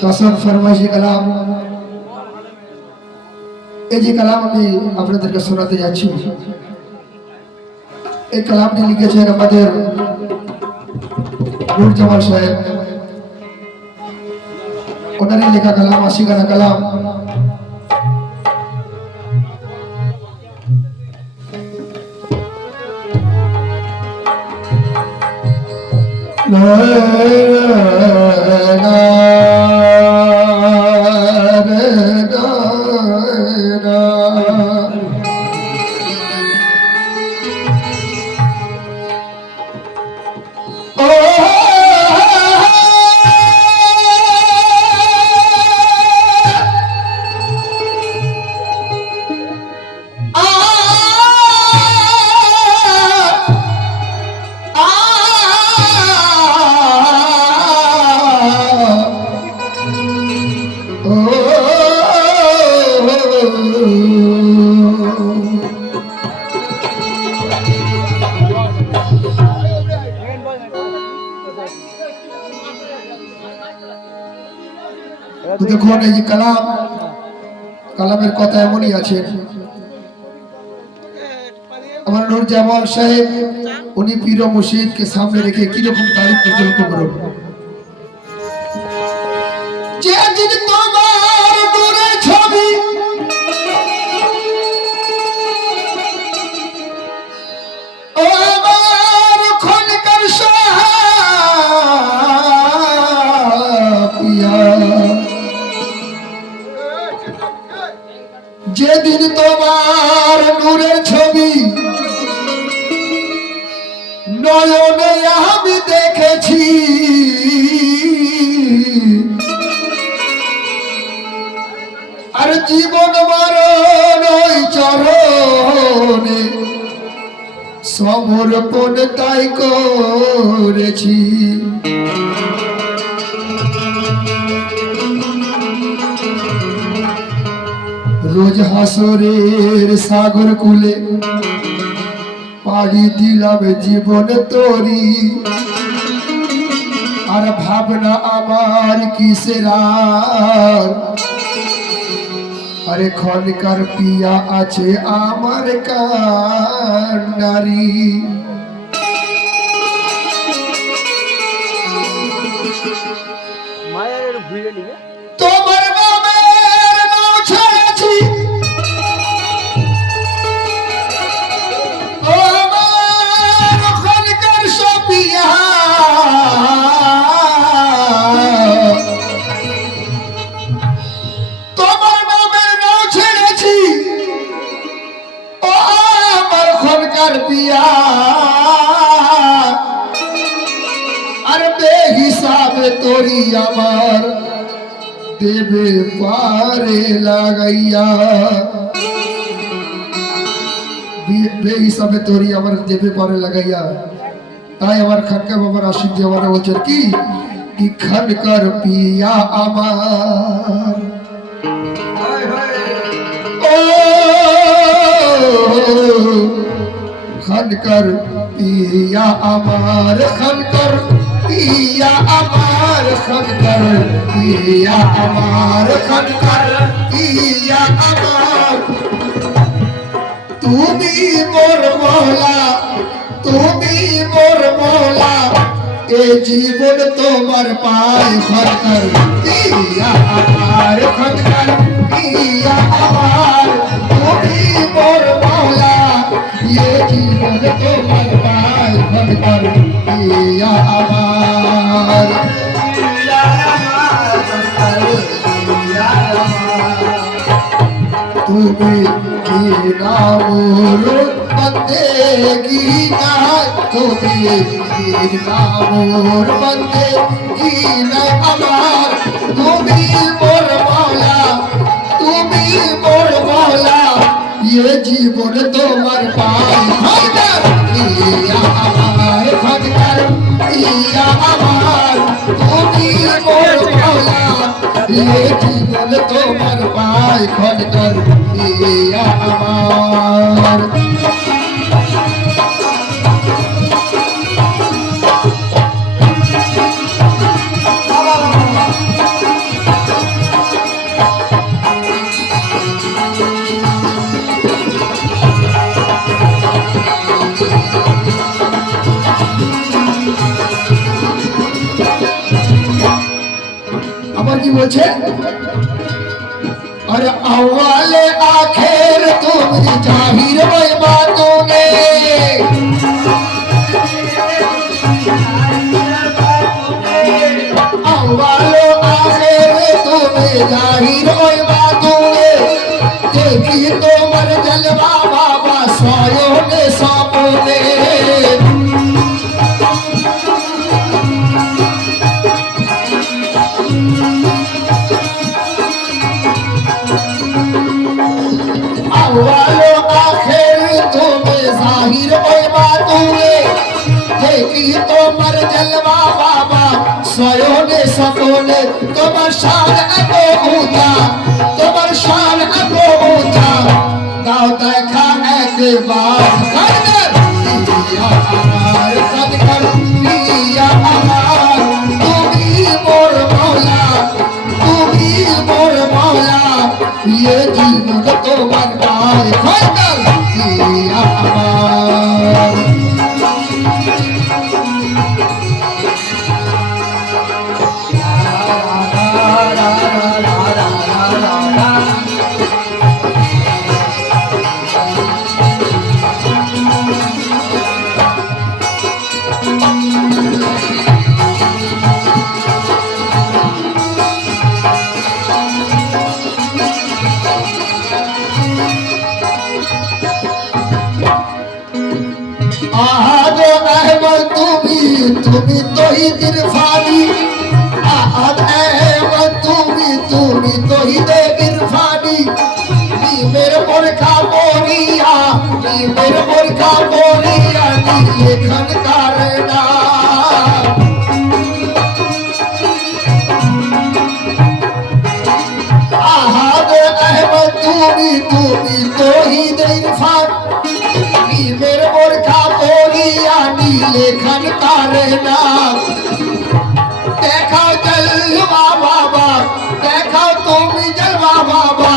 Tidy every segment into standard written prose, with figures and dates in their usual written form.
তসর ফরমাইশি কালাম, এই যে কালাম আমি আপনাদেরকে শোনাতে যাচ্ছি, এই কালামটি লিখেছেন আমাদের নূর জামাল সাহেব। ওনারই লেখা কালাম, আশিকানা কালাম। দেখুন এই যে কালাম, কালামের কথা এমনই আছে। আমার নূর জামাল সাহেব উনি পীর ও মুর্শিদকে সামনে রেখে কিরকম তারিফ প্রচলিত করুন। যেদিন তোমার নূরের ছবি ও আমার খনকার সাপিয়া, যেদিন তোমার নূরের ছবি নয়নে আমি দেখেছি, আর জীবন মরণ ওই চরণে সমর্পণ তাই করেছি। রোজ হাসরের সাগর কুলে পাড়ি দিলাম জীবন তরি, আর ভাবনা আমার কিসের আর, আরে খনকার পিয়া আছে আমার কান্ডারি। তোমার নামের নাম ছেড়েছি ও আমার খনকার সাপিয়া, তোমার নামের নাম ছেড়েছি ও আমার খনকার পিয়া, আর বেহিসাবে তোরি আমার দেবে পারে লাগাইয়া, বেহিসাবে তোরি আমার দেবে পারে লাগাইয়া। তাই আমার খানকা বাবার আশিক দেওয়ানা বলছেন কি খানকার পিয়া আমার, ও খানকার পিয়া আমার, খানকার পিয়া আমার, খানকার পিয়া আমার, খানকার পিয়া আমার। তুমি মোর মওলা, তুমি মোর মওলা, এ জীবন তোমার পায়। খানকার পিয়া আমার, খানকার পিয়া আমার, তুমি মোর মওলা, এ জীবন তোমার পায়। খানকার পিয়া আমার, তুমি কি নামর বন্দেগি না, তুমি কি নামর বন্দেগি না আমার, তুমি মোর মওলা, তুমি মোর মওলা, ये জীবন তোমার পায়। খনকার পিয়া আমার, খনকার পিয়া আমার, তুমি মোর মওলা, ये জীবন তোমার পায়। খনকার পিয়া আমার। তারপর কি বলছে अरे अव्वल आखिर तुम जाहिर वही बातों में अव्वल आखिर तुम जाहिर वही बातों में देखी तो मर जलवा बाबा सोयो ने सपनों में वालो आखिर तुम्हें जाहिर ओए बातों में देखी तो मर जलवा बाबा सोयो ने सकोने तुम्हार शान अगो ऊंचा तुम्हार शान अगो ऊंचा दाव देखा एक बार खड़कर दिया अमार खड़कर दिया अमार तुम्ही मोर मौला तुम्ही मोर मौला ये जीवन तो मरता है खड़कर दिया अमार তুমি তো হি ইরফানি আহাদ আহমদ তুমি তো হি দে ইরফানি নি মেরে মুরখা बोरिया নি মেরে মুরখা बोरिया নি লেখন করনা আহাদ আহমদ তুমি তো হি দে ইরফানি নি মেরে মুরখা बोरिया নি লেখন करना देखाओ जलवा बाबा देखाओ तुम जलवा बाबा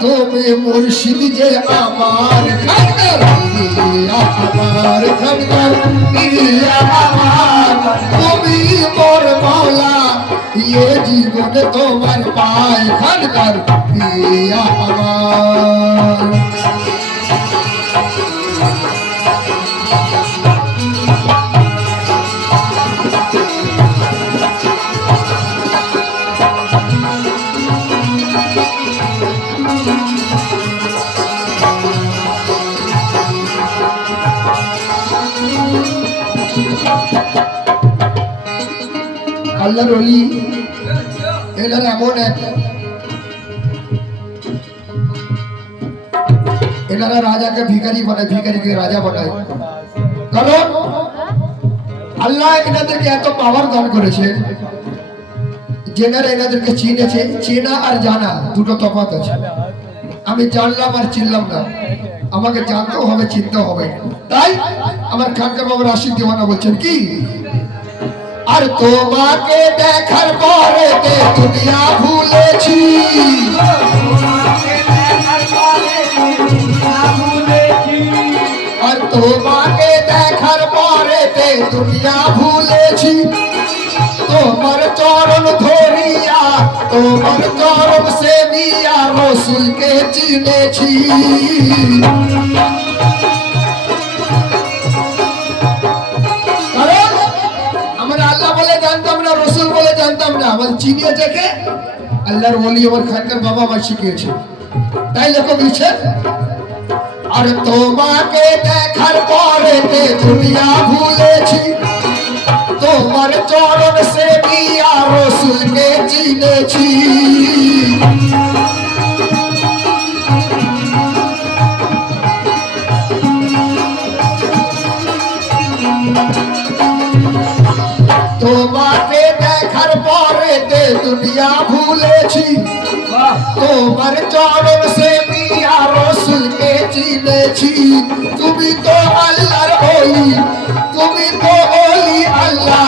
तुम्हें मुर्शिद जे अमार खड़कर दिया अमार खड़कर दिया अमार तुम्ही मोर मौला ये जीवन तुम्हार पाए खड़कर दिया अमार আল্লাহর ওলি এনারা এমন এক এনারা রাজাকে ভিখারি বানায় ভিখারিকে রাজা বানায় কারণ আল্লাহ এনাদেরকে এত পাওয়ার দান করেছে যেনারা এনাদেরকে চিনেছে চেনা আর জানা দুটো তফাৎ আছে আমি জানলাম আর চিনলাম না আমাকে জানতেও হবে চিনতেও হবে তাই আমার খানকার বাবা রাশিদ দেওয়ানা বলছেন কি আর তোমাকে দেখার পরে তে দুনিয়া ভুলেছি আর তোমাকে দেখার পরে তে দুনিয়া ভুলেছি তোমার চরণ ধরিয়া তোমার চরণ সেবিয়া রসুলকে চিনেছি জানতাম না আমার চিনিয়েছে কে আল্লাহর ওলি আমার খানকার বাবা আমার শিখিয়েছে তাই লেখক লিখছে আর তোমাকে দেখার পরে তে দুনিয়া ভুলেছি তোমার চরণ সেবিয়া রসুলকে চিনেছি তোমাকে দেখার পরে তে দুনিয়া ভুলেছি তোমার চরণ সেবিয়া রসুলকে চিনেছি তুমি তো আল্লাহর ওলি তুমি তো ওলি আল্লাহ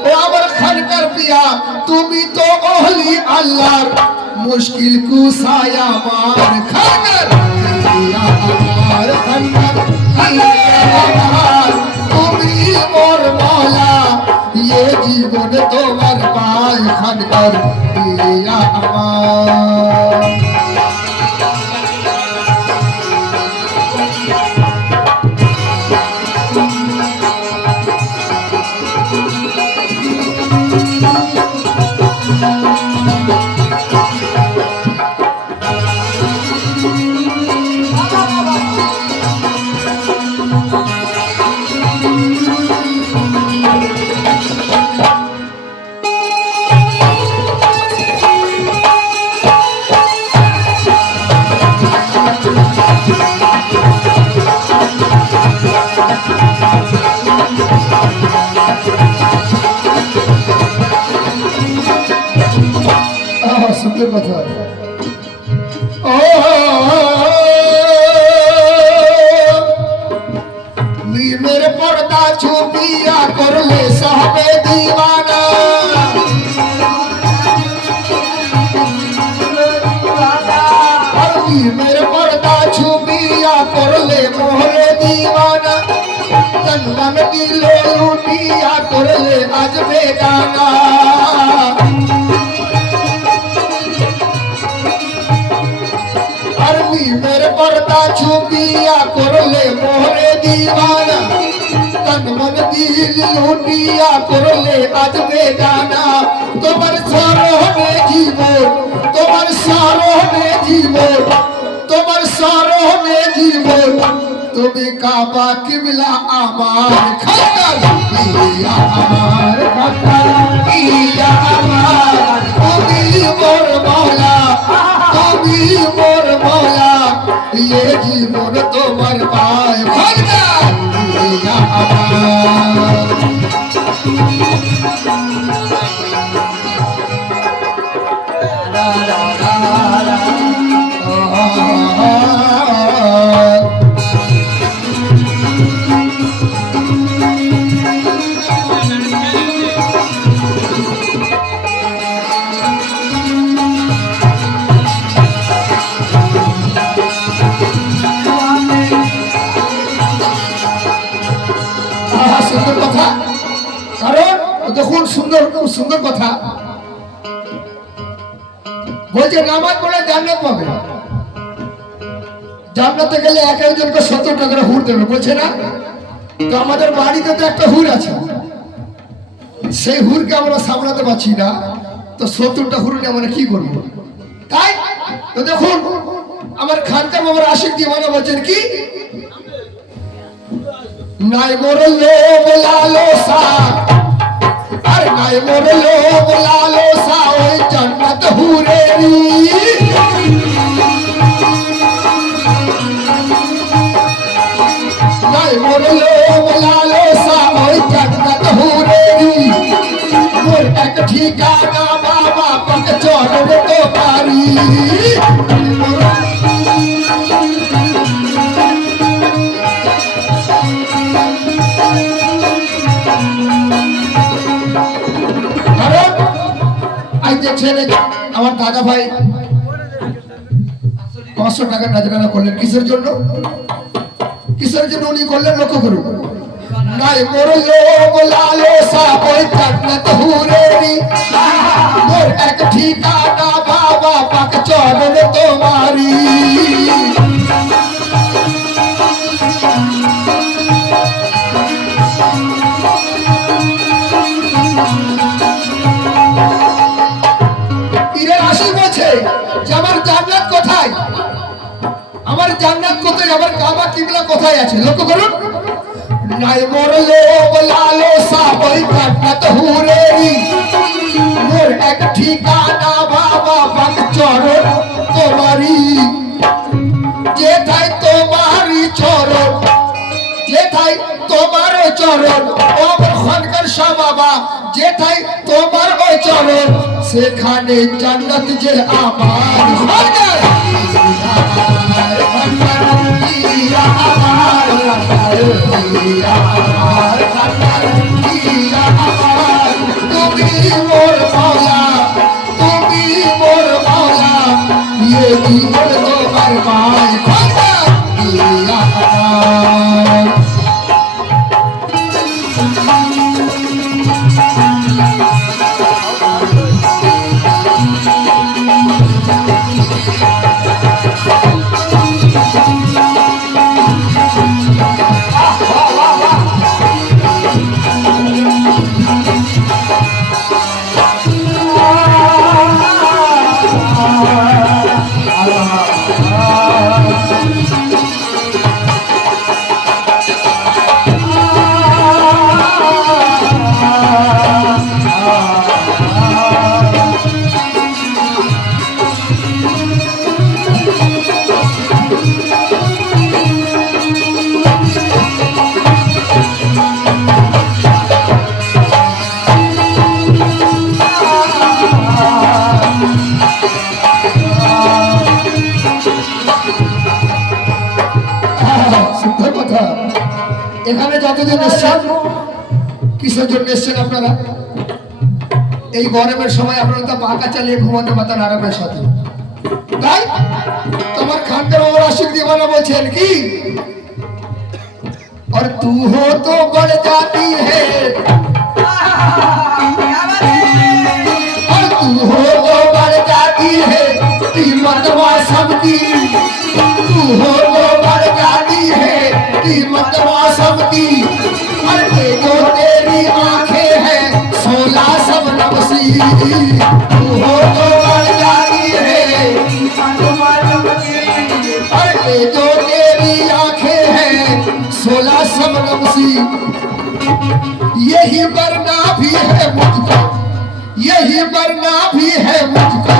ও আমার খানকার পিয়া তুমি তো ওলি আল্লাহ মুশকিল কুসায়া আমার খানকার পিয়া আমার খানকার তুমি মোর মৌলা ये जीवन তোমার পায় খানকার ইয়া আমার সুন্দর কথা ও मेरे पर्दा छुपिया कर ले साहबे दीवाना मेरे पर्दा छुपिया कर ले मोहरे दीवाना तन मन दिलो लूटिया कर ले आज बेगाना मेरे पर्दा छुपिया कर ले मोहरे दीवाना तन मन दिल लूटिया कर ले आज बेगाना তোমার স্মরণে জীবন তোমার স্মরণে জীবন তোমার স্মরণে জীবন তুমি কাবা কিবলা আমার খাতার ইয়া আমার খাতার ইয়া আমার তুমি মোর মওলা তুমি মোর মওলা ये जीवन তোমার পায় খাতার ইয়া আমার সুন্দর কথা কারণ দেখুন সুন্দর সুন্দর কথা বলছে নামাজ পড়ে জান্নাত পাবে জান্নাতে গেলে এক একজনকে 70 টাকা হুর দেবে বলছে না তো আমাদের বাড়িতে তো একটা হুর আছে সেই হুরকে আমরা সামলাতে পারছি না তো 70টা হুর নিয়ে আমরা কি করব তাই তো দেখুন আমার খানকা বাবার আশিক দিওয়ানা বলছেন কি নাই মোর লোভ লালসা আর নাই মোর লোভ লালসা ওই জান্নাত হুরেরি নাই মোর লোভ লালসা ওই জান্নাত হুরেরি মোর এক ঠিকানা বাবা পাক চরণ তোমারি আমার দাদা ভাই 500 টাকা নাজরানা করলেন কিসের জন্য উনি করলেন লক্ষ্য করুন নাই মোর লোভ লালসা ওই জান্নাত হুরেরি মোর এক ঠিকানা বাবা পাক চরণ তোমারি আমার জান্নাত কোথায় আমার কাবা কিবলা কোথায় আছে লক্ষ্য করুন নাই মোর লোভ লালসা ওই জান্নাত হুরেরি মোর এক ঠিকানা বাবা পাক চরণ তোমারি যেথায় তোমারি চরণ যেথায় তোমার চরণ ও আমার খানকার শাহ বাবা যেথায় তোমার ওই চরণ সেখানে জান্নাত যে আমার খানকার তুমি মোর মওলা তুমি মোর মওলা ये জীবন তোমার পায় খানকার ইয়া আমার এখানে যতদিন এসছেন কিসের জন্য এসছেন আপনারা? এই গরমের সময় আপনারা তো পাখা চালিয়ে ঘুমাতে পারতেন আরামের সাথে, তাই তোমার খানদার বাবার আশিক দিওয়ানা বলছেন কি, और तू हो तो बढ़ जाती है, और तू हो तो बढ़ जाती है कीमत मौसम की, तू हो तो बढ़ जाती है कीमत मौसम की, और ये जो तेरी आंखें हैं 16 शबनम सी, तू हो तो बढ़ जाती है कीमत मौसम की, और ये जो तेरी आंखें हैं 16 शबनम सी, यही वरना भी है मुझको, यही वरना भी है मुझको,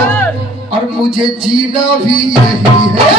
और मुझे जीना भी यही है।